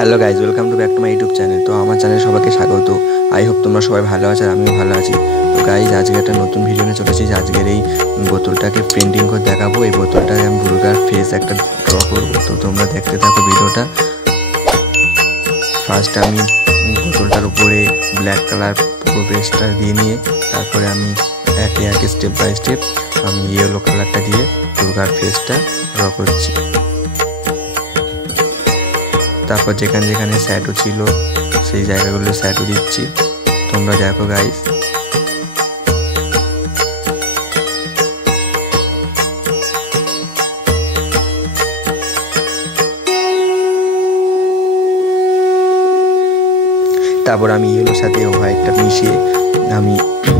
Hello guys, welcome to back to my YouTube channel. তো আমার চ্যানেলে সবাইকে স্বাগত। আই হোপ তোমরা সবাই ভালো আছো আর আমিও ভালো আছি। তো গাইজ আজকে একটা নতুন ভিডিও নিয়ে চলেছি। যে আজকের এই বোতলটাকে প্রিন্টিং করে দেখাবো। এই বোতলটাকে আমি দুর্গার ফেস একটা ড্র করবো। তো তোমরা দেখতে থাকো ভিডিওটা। ফার্স্ট আমি বোতলটার উপরে ব্ল্যাক কালার পুরো পেস্টটা দিয়ে নিয়ে তারপরে আমি একে একে স্টেপ বাই স্টেপ আমি ইয়েলো কালারটা দিয়ে দুর্গার ফেসটা ড্র করছি। তারপর যেখানে যেখানে শ্যাডো ছিল সেই জায়গাগুলো শ্যাডো দিচ্ছি। তোমরা দেখো গাইস। তারপর আমি ইয়েলোর সাথে হোয়াইটটা মিশিয়ে আমি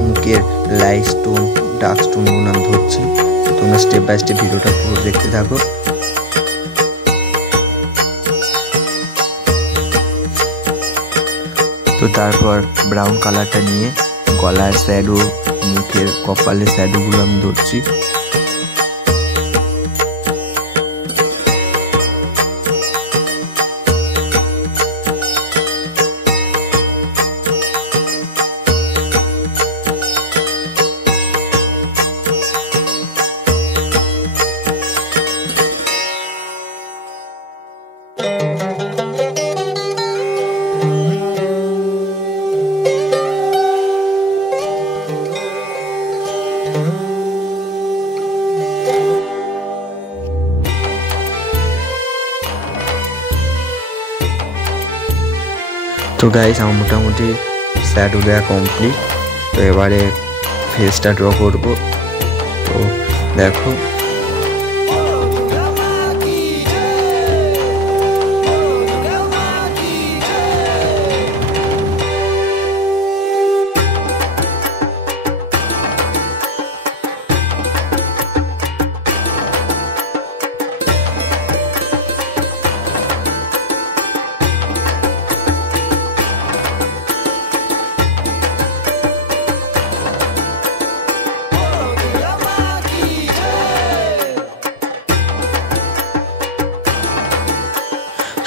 মুখের লাইট স্টোন ডার্ক স্টোনগুলো আমি ধরছি। তোমরা স্টেপ বাই স্টেপ ভিডিওটা পুরো দেখতে থাকো। তো তারপর ব্রাউন কালারটা নিয়ে গলার শ্যাডো, মুখের কপালের শ্যাডোগুলো আমি ধরছি। তো গাইস আমার মোটামুটি শ্যাডো দেওয়া কমপ্লিট। তো এবারে ফেসটা ড্র করব। তো দেখো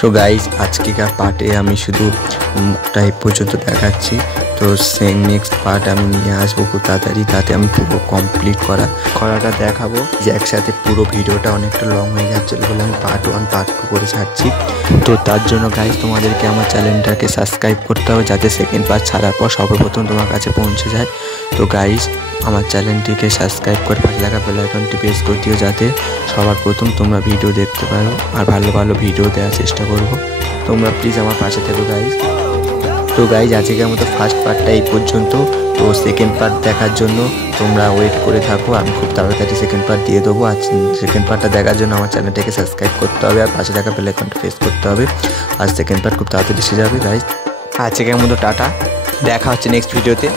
তো গাইজ আজকেকার পার্টে আমি শুধু মুখটা এই পর্যন্ত দেখাচ্ছি। তো সেই নেক্সট পার্ট আমি নিয়ে আসবো খুব তাড়াতাড়ি, তাতে আমি পুরো কমপ্লিট করাটা দেখাবো। যে একসাথে পুরো ভিডিওটা অনেকটা লং হয়ে যাচ্ছিলো বলে আমি পার্ট 1 পার্ট 2 করে ছাড়ছি। তো তার জন্য গাইজ তোমাদেরকে আমার চ্যানেলটাকে সাবস্ক্রাইব করতে হবে, যাতে সেকেন্ড পার্ট ছাড়ার পর সর্বপ্রথম তোমার কাছে পৌঁছে যায়। তো গাইজ আমার চ্যানেলটিকে সাবস্ক্রাইব করে পাশে থাকা বেল আইকনটি প্রেস করে দিও, যাতে সবার প্রথম তোমরা ভিডিও দেখতে পারো আর ভালো ভালো ভিডিও দেওয়ার চেষ্টা করবো। তোমরা প্লিজ আমার পাশে থেকো গাইজ। তো গাইজ আজকের মতো ফার্স্ট পার্টটা এই পর্যন্ত। তো সেকেন্ড পার্ট দেখার জন্য তোমরা ওয়েট করে থাকো। আমি খুব তাড়াতাড়ি সেকেন্ড পার্ট দিয়ে দেবো। আর সেকেন্ড পার্টটা দেখার জন্য আমার চ্যানেলটাকে সাবস্ক্রাইব করতে হবে আর পাশে থাকা বেল আইকনটা প্রেস করতে হবে। আর সেকেন্ড পার্ট খুব তাড়াতাড়ি এসে যাবে গাইজ। আজকের মতো টাটা, দেখা হচ্ছে নেক্সট ভিডিওতে।